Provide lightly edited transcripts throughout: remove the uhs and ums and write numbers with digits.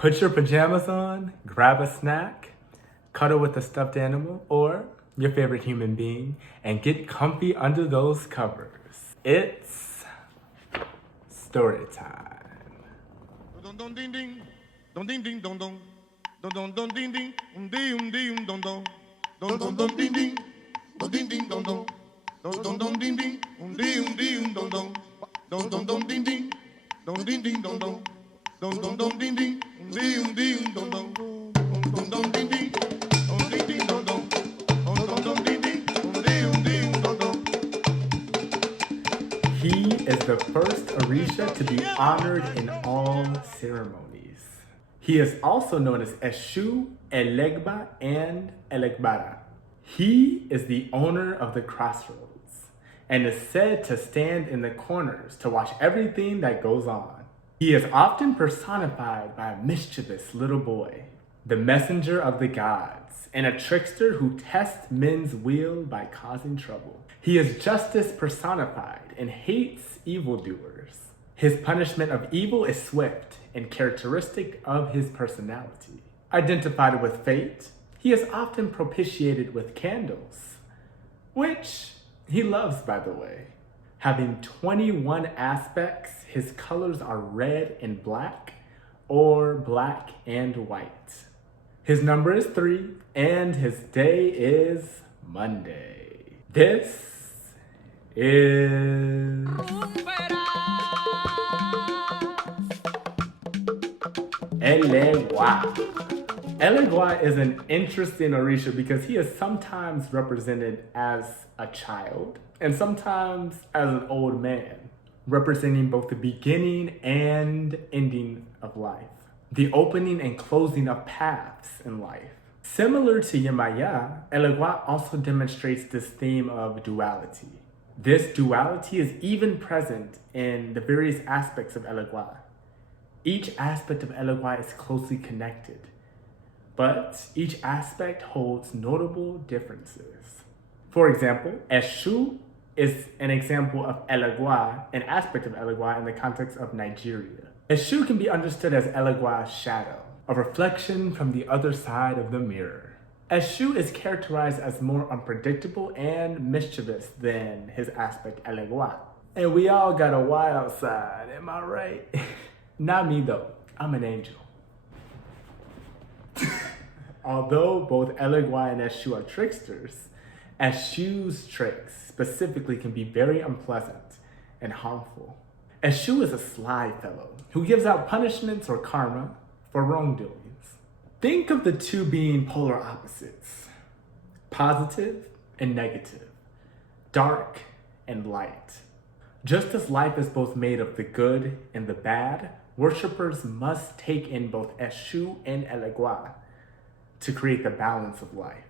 Put your pajamas on, grab a snack, cuddle with a stuffed animal or your favorite human being, and get comfy under those covers. It's story time. He is the first Orisha to be honored in all ceremonies. He is also known as Orisha Elegguá and Elegguá. He is the owner of the Crossroads and is said to stand in the corners to watch everything that goes on. He is often personified by a mischievous little boy, the messenger of the gods, and a trickster who tests men's will by causing trouble. He is justice personified and hates evildoers. His punishment of evil is swift and characteristic of his personality. Identified with fate, he is often propitiated with candles, which he loves, by the way. Having 21 aspects, his colors are red and black or black and white. His number is 3 and his day is Monday. This is Elegguá. Elegguá is an interesting Orisha because he is sometimes represented as a child and sometimes as an old man, representing both the beginning and ending of life, the opening and closing of paths in life. Similar to Yemaya, Elegguá also demonstrates this theme of duality. This duality is even present in the various aspects of Elegguá. Each aspect of Elegguá is closely connected, but each aspect holds notable differences. For example, Eshu is an example of Elegguá, an aspect of Elegguá in the context of Nigeria. Eshu can be understood as Elegguá's shadow, a reflection from the other side of the mirror. Eshu is characterized as more unpredictable and mischievous than his aspect Elegguá. And we all got a wild side, am I right? Not me though, I'm an angel. Although both Elegguá and Eshu are tricksters, Eshu's tricks specifically can be very unpleasant and harmful. Eshu is a sly fellow who gives out punishments or karma for wrongdoings. Think of the two being polar opposites, positive and negative, dark and light. Just as life is both made of the good and the bad, worshippers must take in both Eshu and Elegguá to create the balance of life.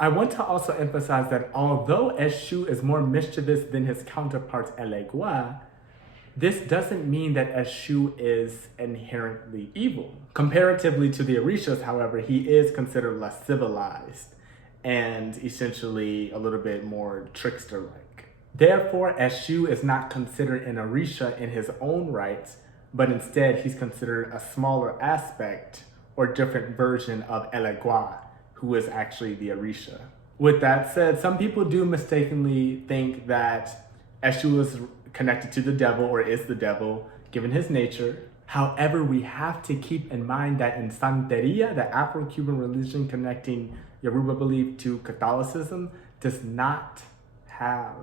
I want to also emphasize that although Eshu is more mischievous than his counterpart Elegguá, this doesn't mean that Eshu is inherently evil. Comparatively to the Orishas, however, he is considered less civilized and essentially a little bit more trickster-like. Therefore, Eshu is not considered an Orisha in his own right, but instead he's considered a smaller aspect or different version of Elegguá, who is actually the Orisha. With that said, some people do mistakenly think that Eshu is connected to the devil or is the devil, given his nature. However, we have to keep in mind that in Santeria, the Afro-Cuban religion connecting Yoruba belief to Catholicism, does not have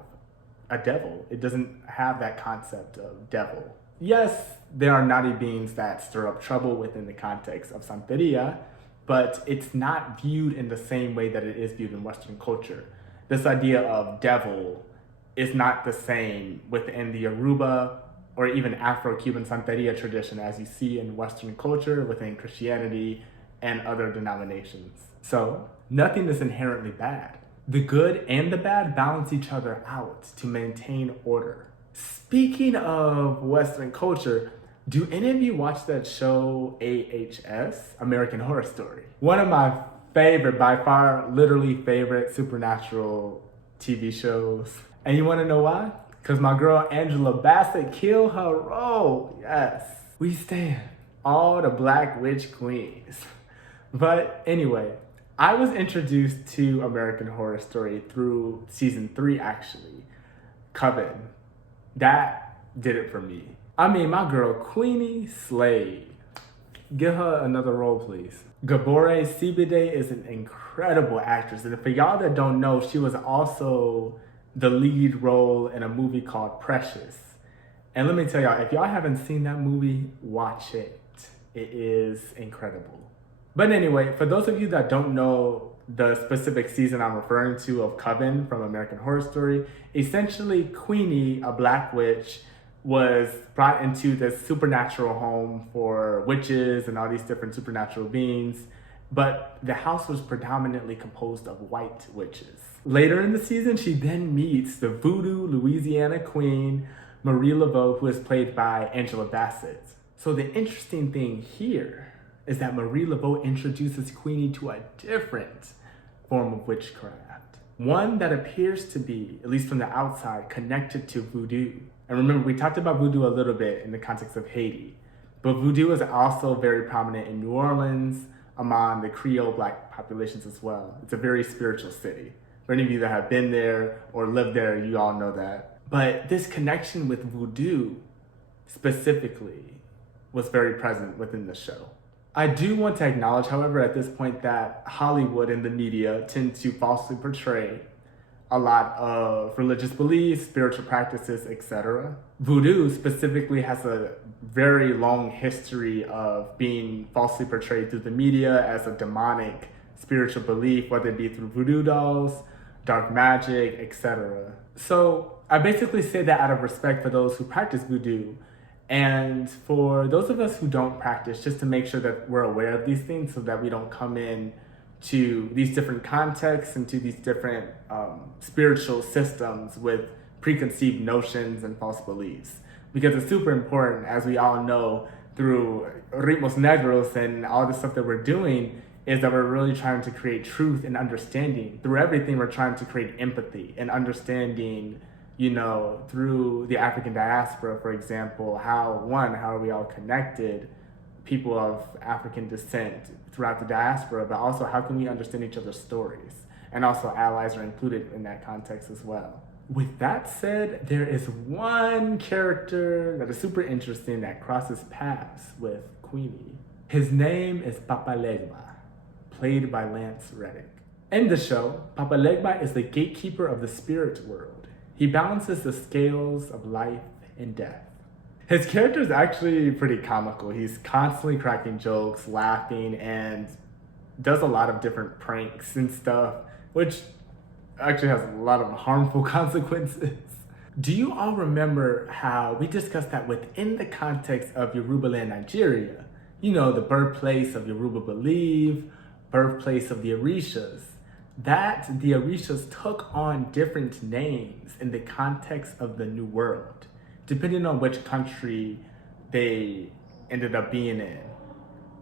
a devil. It doesn't have that concept of devil. Yes, there are naughty beings that stir up trouble within the context of Santeria, but it's not viewed in the same way that it is viewed in Western culture. This idea of devil is not the same within the Yoruba or even Afro-Cuban Santeria tradition as you see in Western culture within Christianity and other denominations. So, nothing is inherently bad. The good and the bad balance each other out to maintain order. Speaking of Western culture, do any of you watch that show AHS, American Horror Story? One of my favorite, by far, literally favorite supernatural TV shows. And you wanna know why? Because my girl Angela Bassett killed her role. Yes, we stand. All the Black Witch Queens. But anyway, I was introduced to American Horror Story through season 3, actually. Coven. That did it for me. I mean, my girl Queenie slayed. Give her another role, please. Gabore Sibide is an incredible actress. And for y'all that don't know, she was also the lead role in a movie called Precious. And let me tell y'all, if y'all haven't seen that movie, watch it. It is incredible. But anyway, for those of you that don't know the specific season I'm referring to of Coven from American Horror Story, essentially Queenie, a black witch, was brought into this supernatural home for witches and all these different supernatural beings, but the house was predominantly composed of white witches. Later in the season, she then meets the voodoo Louisiana queen, Marie Laveau, who is played by Angela Bassett. So the interesting thing here is that Marie Laveau introduces Queenie to a different form of witchcraft. One that appears to be, at least from the outside, connected to voodoo. And remember, we talked about voodoo a little bit in the context of Haiti, but voodoo is also very prominent in New Orleans among the Creole black populations as well. It's a very spiritual city. For any of you that have been there or lived there, you all know that. But this connection with voodoo specifically was very present within the show. I do want to acknowledge, however, at this point that Hollywood and the media tend to falsely portray a lot of religious beliefs, spiritual practices, etc. Voodoo specifically has a very long history of being falsely portrayed through the media as a demonic spiritual belief, whether it be through voodoo dolls, dark magic, etc. So I basically say that out of respect for those who practice voodoo, and for those of us who don't practice, just to make sure that we're aware of these things so that we don't come in to these different contexts and to these different spiritual systems with preconceived notions and false beliefs. Because it's super important, as we all know, through Ritmos Negros and all the stuff that we're doing, is that we're really trying to create truth and understanding. Through everything, we're trying to create empathy and understanding, through the African diaspora, for example, how are we all connected, people of African descent throughout the diaspora, but also how can we understand each other's stories? And also allies are included in that context as well. With that said, there is one character that is super interesting that crosses paths with Queenie. His name is Papa Legba, played by Lance Reddick. In the show, Papa Legba is the gatekeeper of the spirit world. He balances the scales of life and death. His character is actually pretty comical. He's constantly cracking jokes, laughing, and does a lot of different pranks and stuff, which actually has a lot of harmful consequences. Do you all remember how we discussed that within the context of Yoruba land, Nigeria, the birthplace of Yoruba belief, birthplace of the Orishas, that the Orishas took on different names in the context of the New World, depending on which country they ended up being in.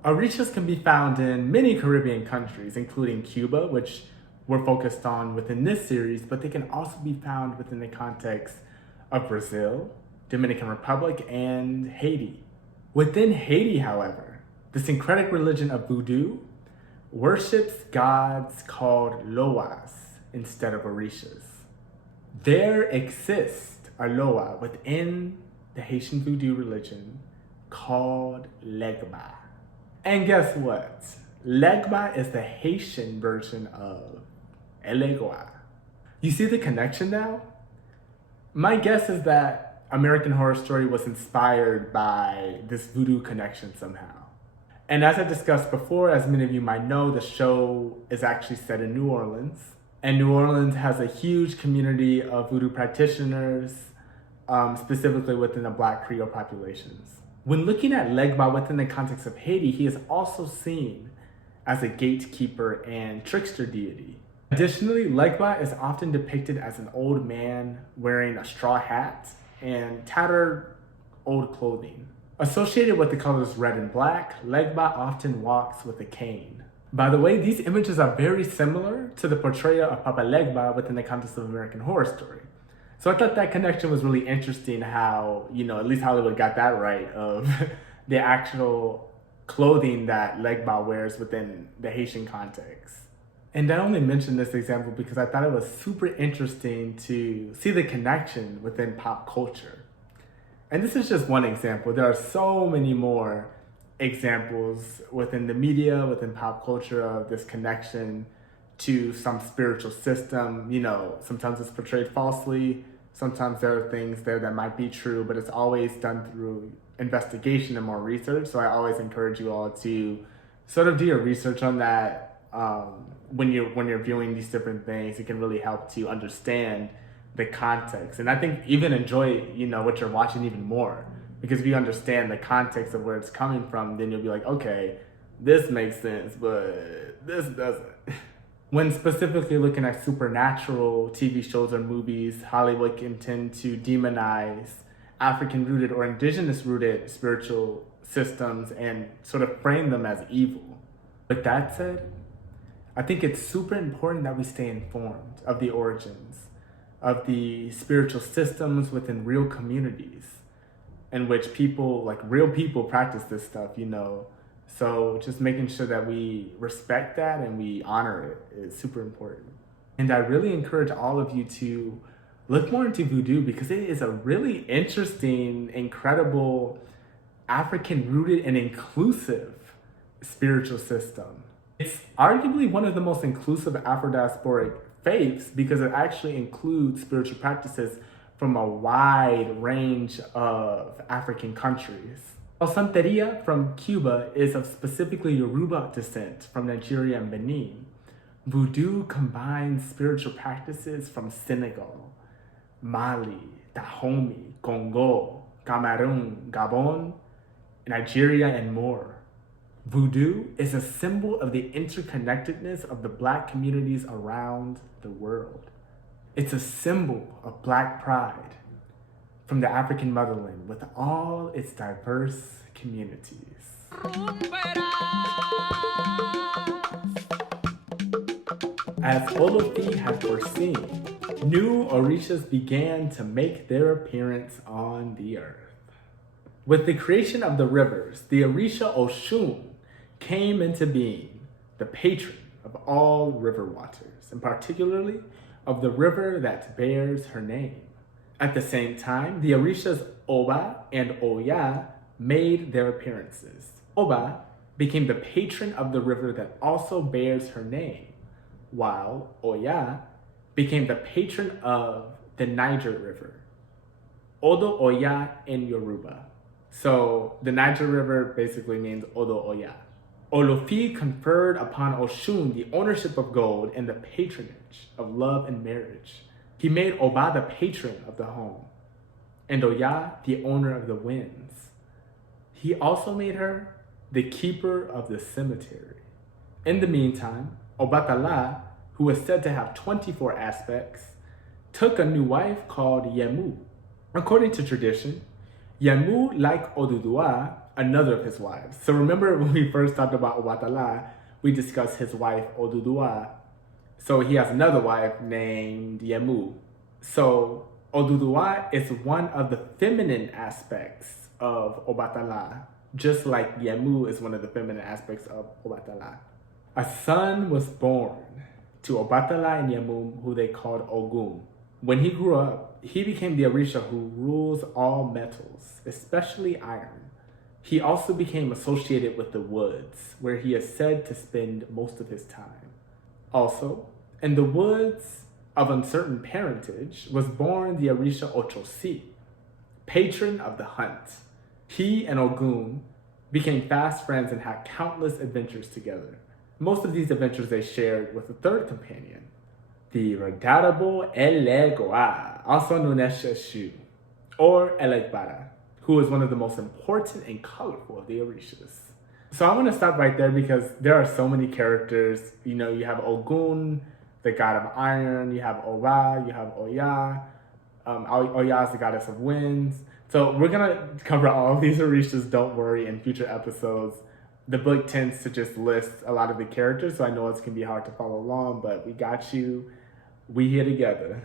Orishas can be found in many Caribbean countries, including Cuba, which we're focused on within this series, but they can also be found within the context of Brazil, Dominican Republic, and Haiti. Within Haiti, however, the syncretic religion of voodoo worships gods called Loas instead of Orishas. There exists a Loa within the Haitian voodoo religion called Legba. And guess what? Legba is the Haitian version of Elegguá. You see the connection now? My guess is that American Horror Story was inspired by this voodoo connection somehow. And as I discussed before, as many of you might know, the show is actually set in New Orleans. And New Orleans has a huge community of voodoo practitioners, specifically within the Black Creole populations. When looking at Legba within the context of Haiti, he is also seen as a gatekeeper and trickster deity. Additionally, Legba is often depicted as an old man wearing a straw hat and tattered old clothing. Associated with the colors red and black, Legba often walks with a cane. By the way, these images are very similar to the portrayal of Papa Legba within the context of American Horror Story. So I thought that connection was really interesting how, at least Hollywood got that right of the actual clothing that Legba wears within the Haitian context. And I only mentioned this example because I thought it was super interesting to see the connection within pop culture. And this is just one example. There are so many more examples within the media, within pop culture, of this connection to some spiritual system. You know, sometimes it's portrayed falsely. Sometimes there are things there that might be true, but it's always done through investigation and more research. So I always encourage you all to sort of do your research on that. When you're viewing these different things, it can really help to understand the context, and I think even enjoy what you're watching even more, because if you understand the context of where it's coming from, then you'll be like, okay, this makes sense, but this doesn't. When specifically looking at supernatural TV shows or movies, Hollywood can tend to demonize African-rooted or indigenous-rooted spiritual systems and sort of frame them as evil. With that said, I think it's super important that we stay informed of the origins of the spiritual systems within real communities in which people, like real people, practice this stuff, So just making sure that we respect that and we honor it is super important. And I really encourage all of you to look more into voodoo, because it is a really interesting, incredible, African-rooted and inclusive spiritual system. It's arguably one of the most inclusive Afro-diasporic faiths because it actually includes spiritual practices from a wide range of African countries. While Santeria from Cuba is of specifically Yoruba descent from Nigeria and Benin, voodoo combines spiritual practices from Senegal, Mali, Dahomey, Congo, Cameroon, Gabon, Nigeria, and more. Voodoo is a symbol of the interconnectedness of the Black communities around the world. It's a symbol of Black pride from the African motherland with all its diverse communities. As Olofi had foreseen, new Orishas began to make their appearance on the earth. With the creation of the rivers, the Orisha Oshun came into being, the patron of all river waters, and particularly of the river that bears her name. At the same time, the Orishas Oba and Oya made their appearances. Oba became the patron of the river that also bears her name, while Oya became the patron of the Niger River. Odo Oya in Yoruba. So the Niger River basically means Odo Oya. Olofi conferred upon Oshun the ownership of gold and the patronage of love and marriage. He made Oba the patron of the home, and Oya the owner of the winds. He also made her the keeper of the cemetery. In the meantime, Obatala, who was said to have 24 aspects, took a new wife called Yemu. According to tradition, Yemu, like Odudua, another of his wives. So remember when we first talked about Obatala, we discussed his wife Odudua. So he has another wife named Yemu. So Odudua is one of the feminine aspects of Obatala, just like Yemu is one of the feminine aspects of Obatala. A son was born to Obatala and Yemu, who they called Ogun. When he grew up, he became the Orisha who rules all metals, especially iron. He also became associated with the woods, where he is said to spend most of his time. Also, in the woods of uncertain parentage was born the Orisha Ochosi, patron of the hunt. He and Ogun became fast friends and had countless adventures together. Most of these adventures they shared with a third companion, the redoubtable Elegguá, also known as Sheshu, or Elegguá, who is one of the most important and colorful of the Orishas. So I want to stop right there because there are so many characters. You have Ogun, the god of iron, you have Oba, you have Oya. Oya is the goddess of winds. So we're going to cover all of these Orishas, don't worry, in future episodes. The book tends to just list a lot of the characters, so I know it's going to be hard to follow along, but we got you. We here together.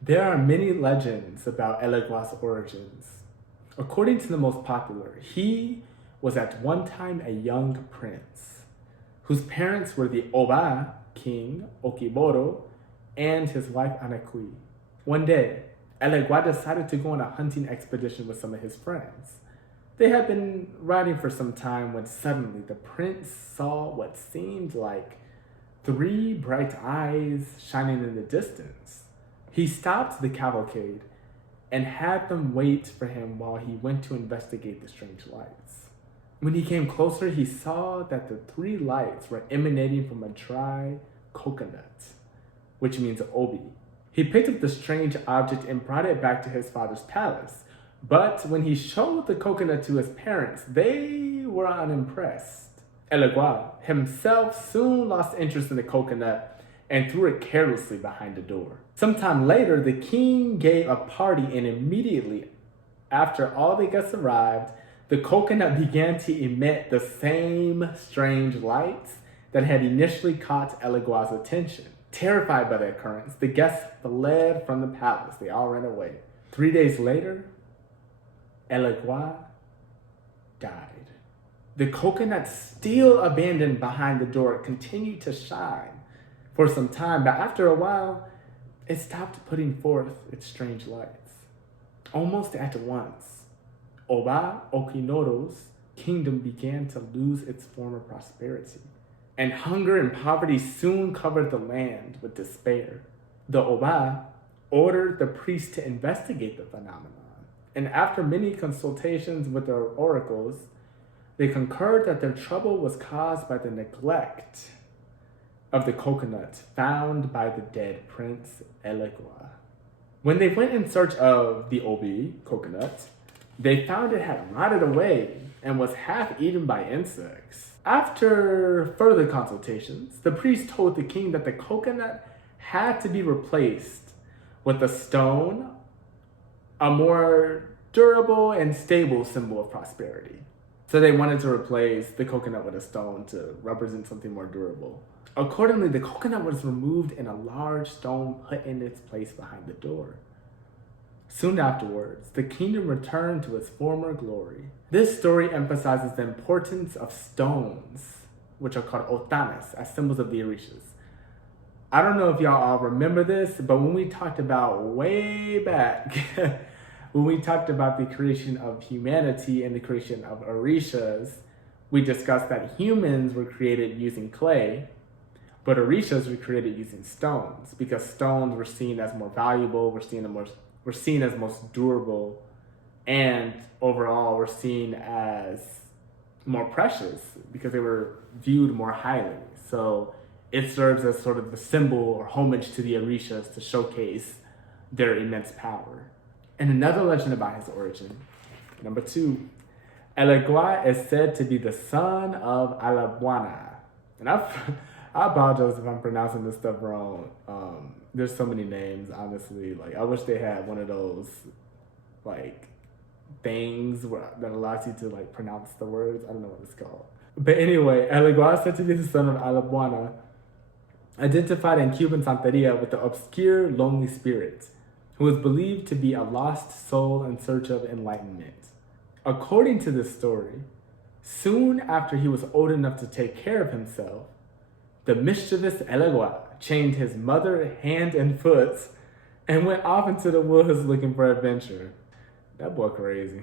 There are many legends about Elegguá's origins. According to the most popular, he was at one time a young prince, whose parents were the Oba, king Okiboro, and his wife Anakui. One day, Elegguá decided to go on a hunting expedition with some of his friends. They had been riding for some time when suddenly the prince saw what seemed like 3 bright eyes shining in the distance. He stopped the cavalcade and had them wait for him while he went to investigate the strange lights. When he came closer, he saw that the 3 lights were emanating from a dry coconut, which means obi. He picked up the strange object and brought it back to his father's palace. But when he showed the coconut to his parents, they were unimpressed. Elegguá himself soon lost interest in the coconut and threw it carelessly behind the door. Sometime later, the king gave a party, and immediately after all the guests arrived, the coconut began to emit the same strange lights that had initially caught Elegguá's attention. Terrified by the occurrence, the guests fled from the palace. They all ran away. 3 days later, Elegguá died. The coconut, still abandoned behind the door, continued to shine for some time, but after a while, it stopped putting forth its strange lights. Almost at once, Oba Okinoro's kingdom began to lose its former prosperity, and hunger and poverty soon covered the land with despair. The Oba ordered the priest to investigate the phenomenon, and after many consultations with their oracles, they concurred that their trouble was caused by the neglect of the coconut found by the dead prince Elegguá. When they went in search of the obi, coconut, they found it had rotted away and was half eaten by insects. After further consultations, the priest told the king that the coconut had to be replaced with a stone, a more durable and stable symbol of prosperity. So they wanted to replace the coconut with a stone to represent something more durable. Accordingly, the coconut was removed and a large stone put in its place behind the door. Soon afterwards, the kingdom returned to its former glory. This story emphasizes the importance of stones, which are called otanes, as symbols of the Orishas. I don't know if y'all all remember this, but when we talked about way back, when we talked about the creation of humanity and the creation of Orishas, we discussed that humans were created using clay, but Orishas were created using stones, because stones were seen as more valuable, were seen as most durable, and overall were seen as more precious because they were viewed more highly. So it serves as sort of the symbol or homage to the Orishas to showcase their immense power. And another legend about his origin, number 2, Elegguá is said to be the son of Alabuana. And I apologize if I'm pronouncing this stuff wrong. There's so many names, honestly. Like, I wish they had one of those, like, things that allows you to, like, pronounce the words. I don't know what it's called. But anyway, Elegguá is said to be the son of Alabuana, identified in Cuban Santeria with the obscure, lonely spirit, who is believed to be a lost soul in search of enlightenment. According to this story, soon after he was old enough to take care of himself, the mischievous Elegguá chained his mother hand and foot and went off into the woods looking for adventure. That boy crazy.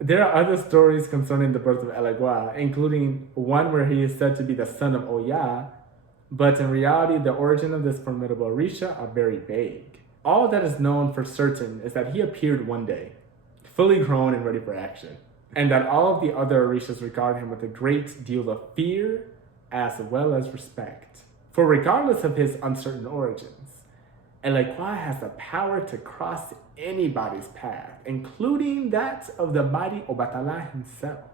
There are other stories concerning the birth of Elegguá, including one where he is said to be the son of Oya, but in reality, the origin of this formidable Orisha are very vague. All that is known for certain is that he appeared one day, fully grown and ready for action, and that all of the other Orishas regard him with a great deal of fear as well as respect. For regardless of his uncertain origins, Elegguá has the power to cross anybody's path, including that of the mighty Obatala himself.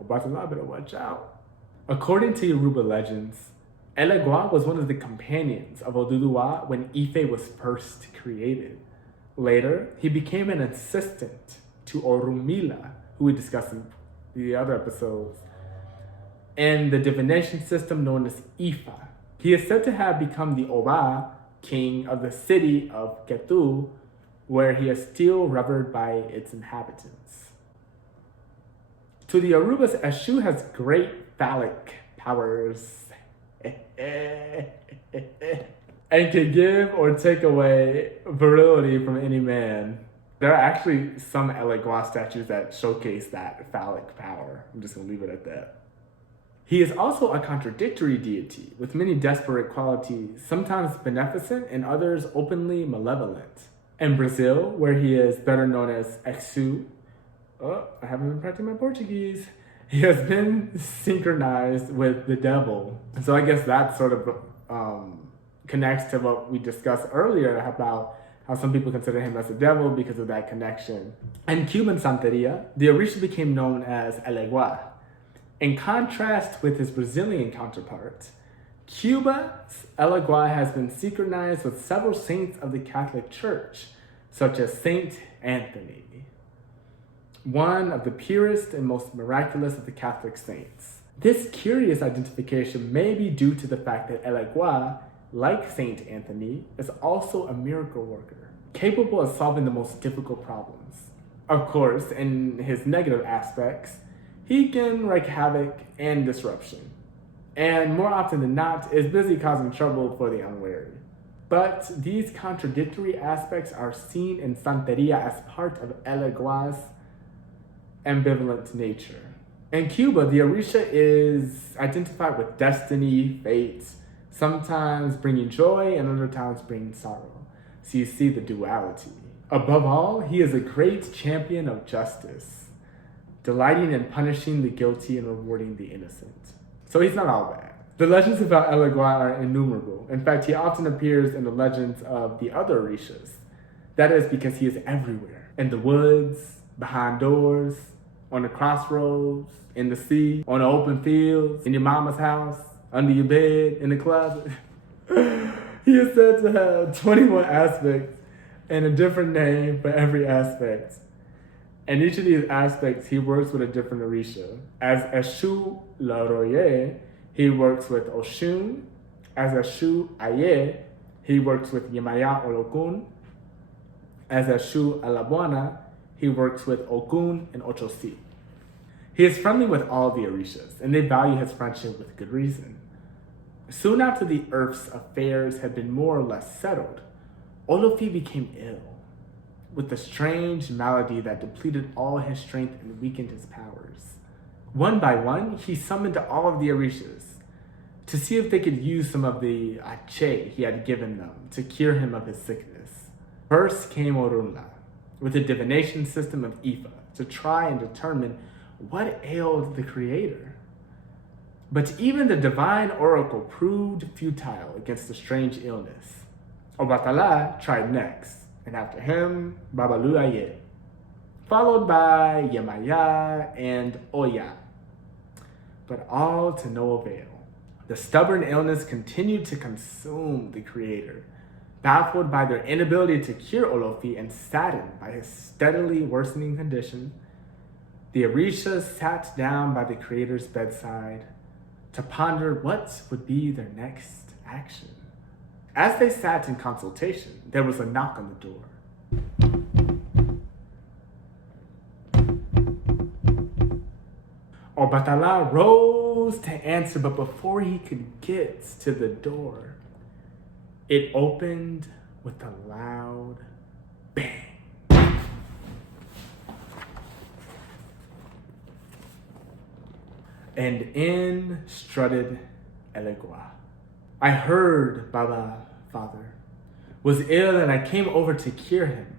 Obatala better watch out. According to Yoruba legends, Elegguá was one of the companions of Oduduwa when Ife was first created. Later, he became an assistant to Orunmila, who we discussed in the other episodes, and the divination system known as Ifa. He is said to have become the Oba, king of the city of Ketu, where he is still revered by its inhabitants. To the Arubas, Eshu has great phallic powers and can give or take away virility from any man. There are actually some Elegguá statues that showcase that phallic power. I'm just gonna leave it at that. He is also a contradictory deity with many desperate qualities, sometimes beneficent and others openly malevolent. In Brazil, where he is better known as Exu, I haven't been practicing my Portuguese. He has been synchronized with the devil. So I guess that sort of connects to what we discussed earlier about how some people consider him as the devil because of that connection. In Cuban Santeria, the Orisha became known as Elegguá. In contrast with his Brazilian counterpart, Cuba's Elegguá has been synchronized with several saints of the Catholic Church, such as Saint Anthony, one of the purest and most miraculous of the Catholic saints. This curious identification may be due to the fact that Elegguá, like Saint Anthony, is also a miracle worker, capable of solving the most difficult problems. Of course, in his negative aspects, he can wreak havoc and disruption, and more often than not is busy causing trouble for the unwary. But these contradictory aspects are seen in Santeria as part of Elegguá's ambivalent nature. In Cuba, the Orisha is identified with destiny, fate, sometimes bringing joy and other times bringing sorrow. So you see the duality. Above all, he is a great champion of justice, delighting in punishing the guilty and rewarding the innocent. So he's not all bad. The legends about Elegguá are innumerable. In fact, he often appears in the legends of the other Orishas. That is because he is everywhere. In the woods, behind doors, on the crossroads, in the sea, on the open fields, in your mama's house, under your bed, in the closet. He is said to have 21 aspects and a different name for every aspect. In each of these aspects, he works with a different Orisha. As Eshu Laroye, he works with Oshun. As Eshu Aye, he works with Yemaya Olokun. As Eshu Alabuana, he works with Okun and Ochosi. He is friendly with all the Orishas, and they value his friendship with good reason. Soon after the Earth's affairs had been more or less settled, Olofi became ill with a strange malady that depleted all his strength and weakened his powers. One by one, he summoned all of the Orishas to see if they could use some of the ache he had given them to cure him of his sickness. First came Orunla with a divination system of Ifa to try and determine what ailed the creator. But even the divine oracle proved futile against the strange illness. Obatala tried next, and after him, Babaluaye, followed by Yemaya and Oya, but all to no avail. The stubborn illness continued to consume the creator, baffled by their inability to cure Olofi and saddened by his steadily worsening condition. The Orishas sat down by the creator's bedside to ponder what would be their next action. As they sat in consultation, there was a knock on the door. Obatala rose to answer, but before he could get to the door, it opened with a loud bang. And in strutted Elegguá. I heard Baba, father, was ill and I came over to cure him,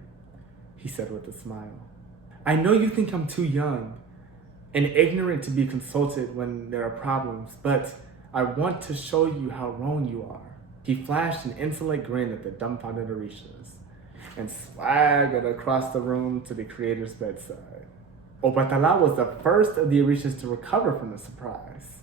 he said with a smile. I know you think I'm too young and ignorant to be consulted when there are problems, but I want to show you how wrong you are. He flashed an insolent grin at the dumbfounded Orishas and swaggered across the room to the creator's bedside. Obatala was the first of the Orishas to recover from the surprise.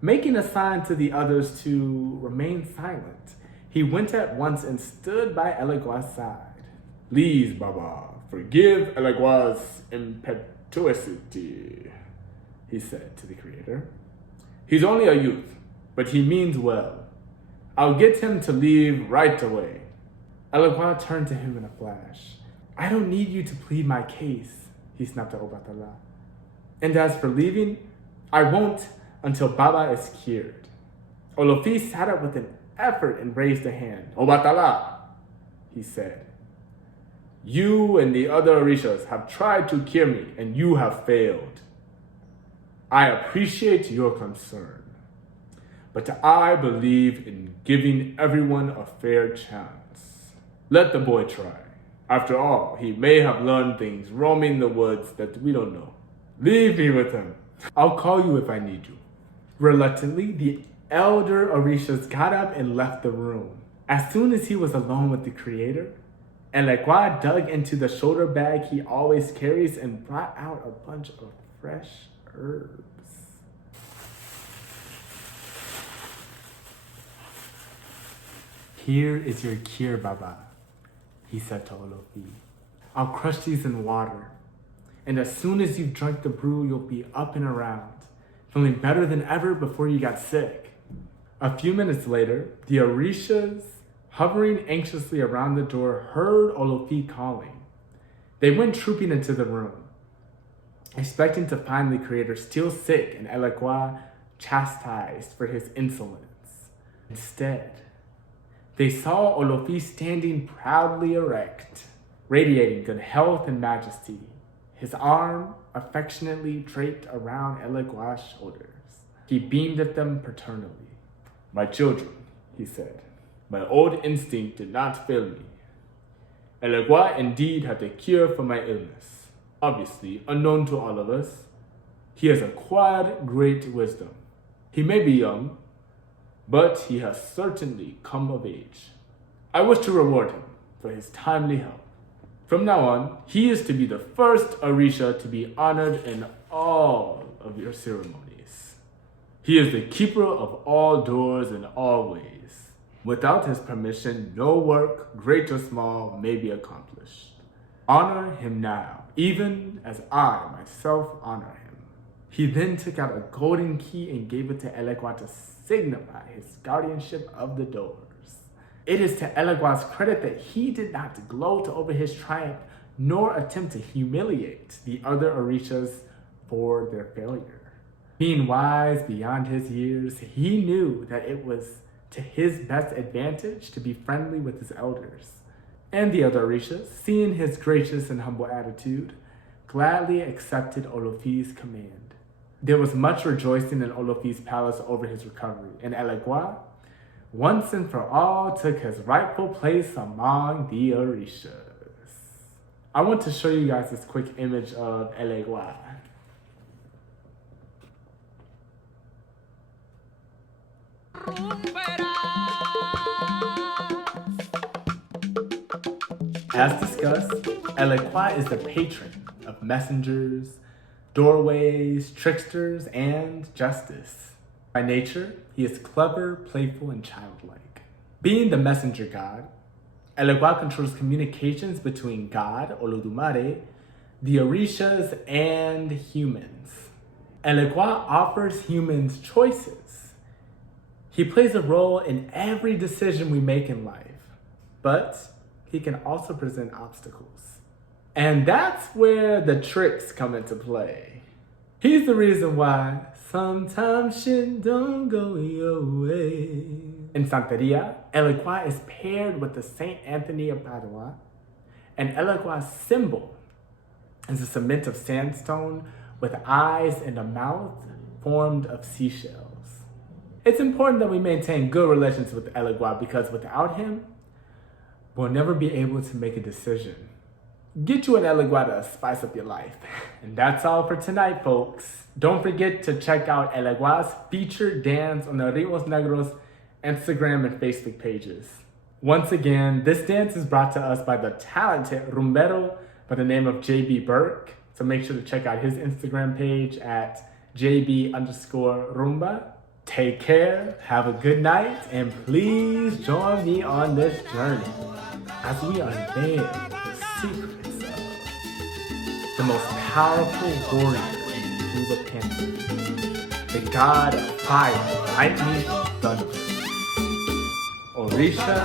Making a sign to the others to remain silent, he went at once and stood by Elegguá's side. Please, Baba, forgive Elegguá's impetuosity, he said to the creator. He's only a youth, but he means well. I'll get him to leave right away. Elegguá turned to him in a flash. I don't need you to plead my case, he snapped at Obatala. And as for leaving, I won't until Baba is cured. Olofi sat up with an effort and raised a hand. Obatala, he said. You and the other Orishas have tried to cure me, and you have failed. I appreciate your concern, but I believe in giving everyone a fair chance. Let the boy try. After all, he may have learned things roaming the woods that we don't know. Leave me with him. I'll call you if I need you. Reluctantly, the elder Orishas got up and left the room. As soon as he was alone with the creator, Elegguá dug into the shoulder bag he always carries and brought out a bunch of fresh herbs. Here is your cure, Baba, he said to Olofi. I'll crush these in water, and as soon as you've drunk the brew, you'll be up and around, feeling better than ever before you got sick. A few minutes later, the Orishas, hovering anxiously around the door, heard Olofi calling. They went trooping into the room, expecting to find the creator still sick and Elegguá chastised for his insolence. Instead, they saw Olofi standing proudly erect, radiating good health and majesty, his arm affectionately draped around Elegguá's shoulders. He beamed at them paternally. My children, he said, my old instinct did not fail me. Elegguá indeed had the cure for my illness. Obviously, unknown to all of us, he has acquired great wisdom. He may be young, but he has certainly come of age. I wish to reward him for his timely help. From now on, he is to be the first Orisha to be honored in all of your ceremonies. He is the keeper of all doors and all ways. Without his permission, no work, great or small, may be accomplished. Honor him now, even as I myself honor him. He then took out a golden key and gave it to Elegguá to signify his guardianship of the doors. It is to Elegguá's credit that he did not gloat over his triumph, nor attempt to humiliate the other Orishas for their failure. Being wise beyond his years, he knew that it was to his best advantage to be friendly with his elders. And the other Orishas, seeing his gracious and humble attitude, gladly accepted Olofi's command. There was much rejoicing in Olofi's palace over his recovery, and Elegguá, once and for all, took his rightful place among the Orishas. I want to show you guys this quick image of Elegguá. As discussed, Elegguá is the patron of messengers, doorways, tricksters, and justice. By nature, he is clever, playful, and childlike. Being the messenger god, Elegguá controls communications between God, Olodumare, the Orishas, and humans. Elegguá offers humans choices. He plays a role in every decision we make in life, but he can also present obstacles. And that's where the tricks come into play. He's the reason why sometimes shit don't go your way. In Santeria, Elegguá is paired with the Saint Anthony of Padua, and Elegguá's symbol is a cement of sandstone with eyes and a mouth formed of seashells. It's important that we maintain good relations with Elegguá because without him, we'll never be able to make a decision. Get you an Elegguá to spice up your life. And that's all for tonight, folks. Don't forget to check out Elegguá's featured dance on the Ritmos Negros Instagram and Facebook pages. Once again, this dance is brought to us by the talented rumbero by the name of JB Burke. So make sure to check out his Instagram page at JB_rumba. Take care, have a good night, and please join me on this journey as we unveil the secrets of the most powerful warrior in the Hula pantheon, the god of fire, lightning, and thunder, Orisha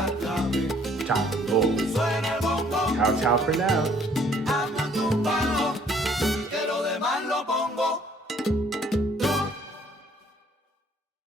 Changó. Ciao, ciao for now.